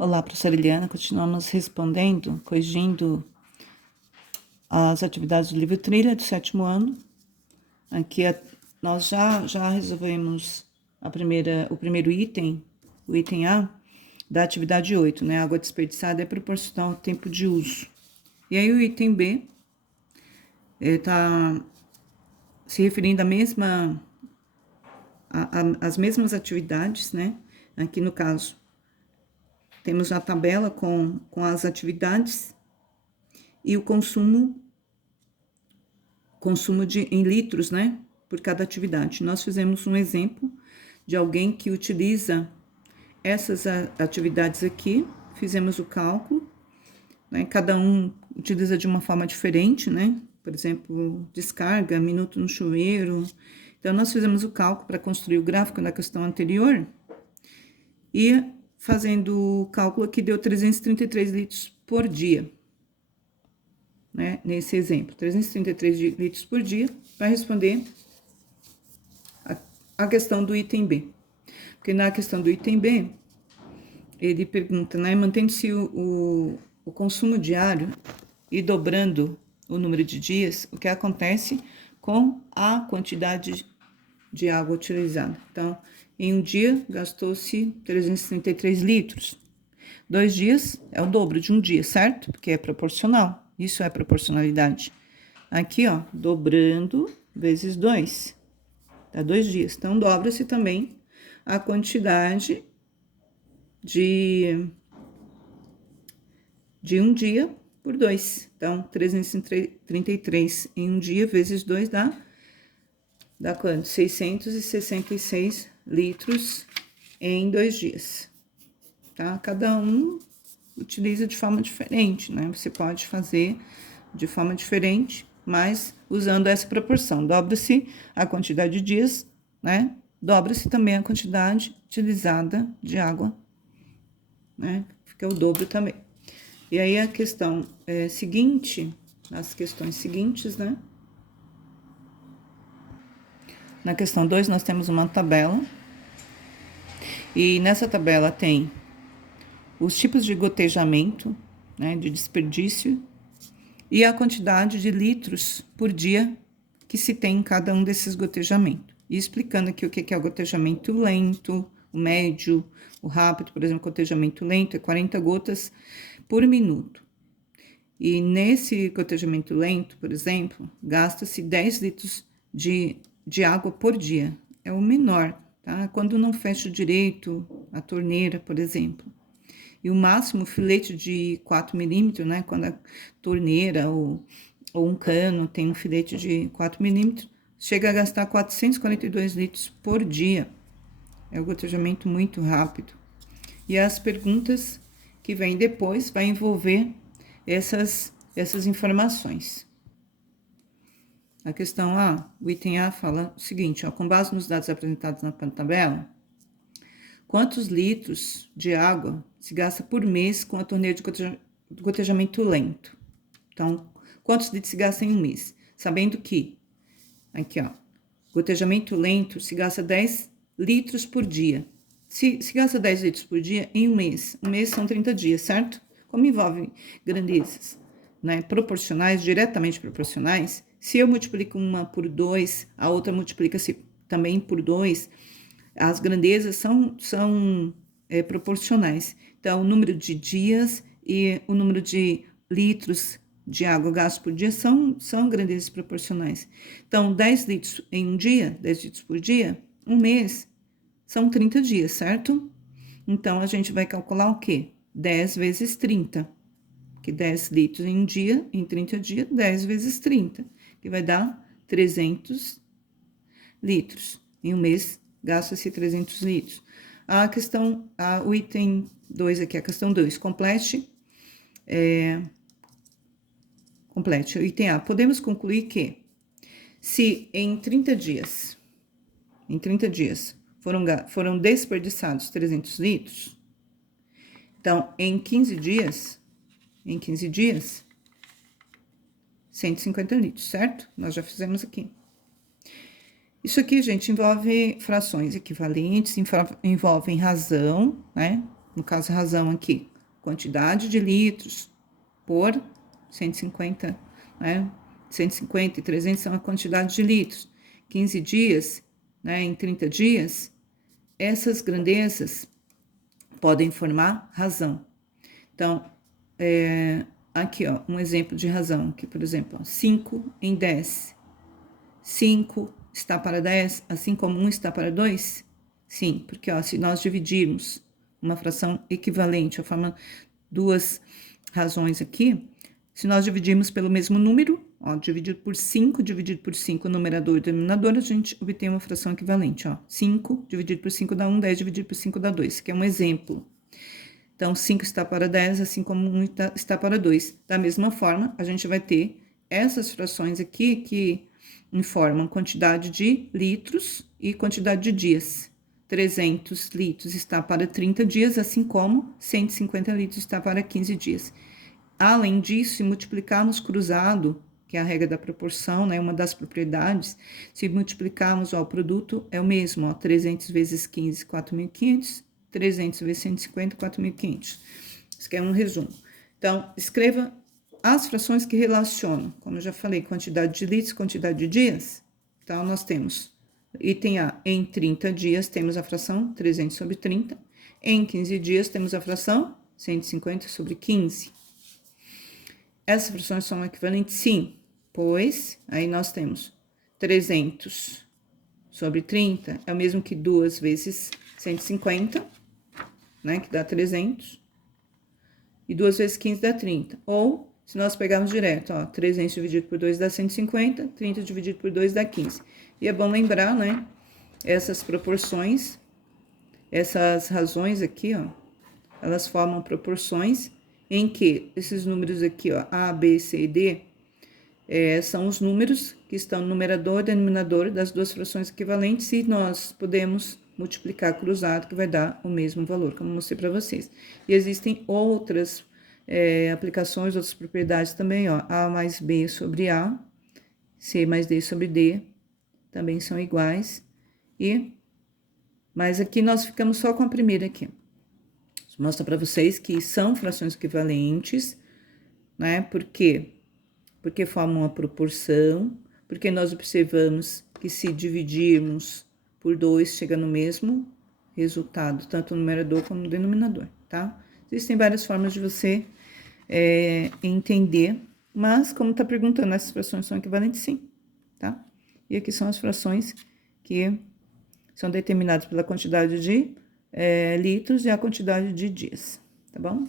Olá, professora Eliana, continuamos respondendo, corrigindo as atividades do livro Trilha do 7º ano. Aqui nós já resolvemos o primeiro item, o item A, da atividade 8, né? Água desperdiçada é proporcional ao tempo de uso. E aí o item B está se referindo às mesmas atividades, né? Aqui no caso, temos a tabela com as atividades e o consumo em litros, né, por cada atividade. Nós fizemos um exemplo de alguém que utiliza essas atividades aqui, fizemos o cálculo, né, cada um utiliza de uma forma diferente, né, por exemplo, descarga, minuto no chuveiro. Então, nós fizemos o cálculo para construir o gráfico na questão anterior e fazendo o cálculo aqui deu 333 litros por dia. Né, nesse exemplo, 333 litros por dia, para responder a questão do item B. Porque na questão do item B, ele pergunta, né, mantendo-se o consumo diário e dobrando o número de dias, o que acontece com a quantidade de água utilizada. Então, em um dia, gastou-se 333 litros. 2 dias é o dobro de um dia, certo? Porque é proporcional. Isso é proporcionalidade. Aqui, ó, dobrando vezes 2. Dá 2 dias. Então, dobra-se também a quantidade de um dia por 2. Então, 333 em um dia vezes 2 dá quanto? 666 litros em 2 dias. Tá? Cada um utiliza de forma diferente, né? Você pode fazer de forma diferente, mas usando essa proporção. Dobra-se a quantidade de dias, né? Dobra-se também a quantidade utilizada de água, né? Fica o dobro também. E aí a questão seguinte, as questões seguintes, né? Na questão 2, nós temos uma tabela. E nessa tabela tem os tipos de gotejamento, né, de desperdício, e a quantidade de litros por dia que se tem em cada um desses gotejamentos. E explicando aqui o que é o gotejamento lento, o médio, o rápido. Por exemplo, o gotejamento lento é 40 gotas por minuto. E nesse gotejamento lento, por exemplo, gasta-se 10 litros de água por dia. É o menor, tá? Quando não fecha direito a torneira, por exemplo. E o máximo filete de 4 milímetros, né? Quando a torneira ou um cano tem um filete de 4 milímetros, chega a gastar 442 litros por dia. É um gotejamento muito rápido. E as perguntas que vêm depois vai envolver essas informações. A questão A, o item A fala o seguinte, ó, com base nos dados apresentados na tabela, quantos litros de água se gasta por mês com a torneira de gotejamento lento? Então, quantos litros se gasta em um mês? Sabendo que, aqui ó, gotejamento lento se gasta 10 litros por dia. Se gasta 10 litros por dia em um mês são 30 dias, certo? Como envolve grandezas, né, proporcionais, diretamente proporcionais, se eu multiplico uma por 2, a outra multiplica-se também por 2, as grandezas são proporcionais. Então, o número de dias e o número de litros de água gastos por dia são grandezas proporcionais. Então, 10 litros em um dia, 10 litros por dia, um mês, são 30 dias, certo? Então, a gente vai calcular o quê? 10 vezes 30. Que 10 litros em um dia, em 30 dias, 10 vezes 30. Que vai dar 300 litros. Em um mês, gasta-se 300 litros. O item 2 aqui, a questão 2, complete o item A. Podemos concluir que, se em 30 dias foram desperdiçados 300 litros, então, em 15 dias, 150 litros, certo? Nós já fizemos aqui. Isso aqui, gente, envolve frações equivalentes, envolvem razão, né? no caso, razão aqui, quantidade de litros por 150, né? 150 e 300 são a quantidade de litros. 15 dias, né? Em 30 dias, essas grandezas podem formar razão. Então, aqui, ó, um exemplo de razão, aqui, por exemplo, ó, 5 em 10. 5 está para 10, assim como 1 está para 2? Sim, porque, ó, se nós dividirmos uma fração equivalente, eu formo duas razões aqui, se nós dividirmos pelo mesmo número, ó, dividido por 5, numerador e denominador, a gente obtém uma fração equivalente, ó. 5 dividido por 5 dá 1, 10 dividido por 5 dá 2, que é um exemplo. Então, 5 está para 10, assim como 1 está para 2. Da mesma forma, a gente vai ter essas frações aqui que informam quantidade de litros e quantidade de dias. 300 litros está para 30 dias, assim como 150 litros está para 15 dias. Além disso, se multiplicarmos cruzado, que é a regra da proporção, né, uma das propriedades, se multiplicarmos, ó, o produto é o mesmo, ó, 300 vezes 15, 4.500, 300 vezes 150, 4.500. Isso aqui é um resumo. Então, escreva as frações que relacionam, como eu já falei, quantidade de litros, quantidade de dias. Então, nós temos, item A, em 30 dias temos a fração 300 sobre 30, em 15 dias temos a fração 150 sobre 15. Essas frações são equivalentes? Sim, pois aí nós temos 300 sobre 30 é o mesmo que 2 vezes 150, né, que dá 300, e 2 vezes 15 dá 30. Ou, se nós pegarmos direto, ó, 300 dividido por 2 dá 150, 30 dividido por 2 dá 15. E é bom lembrar, né, essas proporções, essas razões aqui, ó, elas formam proporções em que esses números aqui, ó, A, B, C e D, são os números que estão no numerador e denominador das duas frações equivalentes e nós podemos multiplicar cruzado, que vai dar o mesmo valor, como eu mostrei para vocês. E existem outras aplicações, outras propriedades também, ó, A mais B sobre A, C mais D sobre D, também são iguais, mas aqui nós ficamos só com a primeira aqui. Mostra para vocês que são frações equivalentes, né? Por quê? Porque formam uma proporção, porque nós observamos que se dividirmos por 2, chega no mesmo resultado, tanto no numerador como no denominador, tá? Existem várias formas de você entender, mas como tá perguntando, essas frações são equivalentes, sim, tá? E aqui são as frações que são determinadas pela quantidade de litros e a quantidade de dias, tá bom?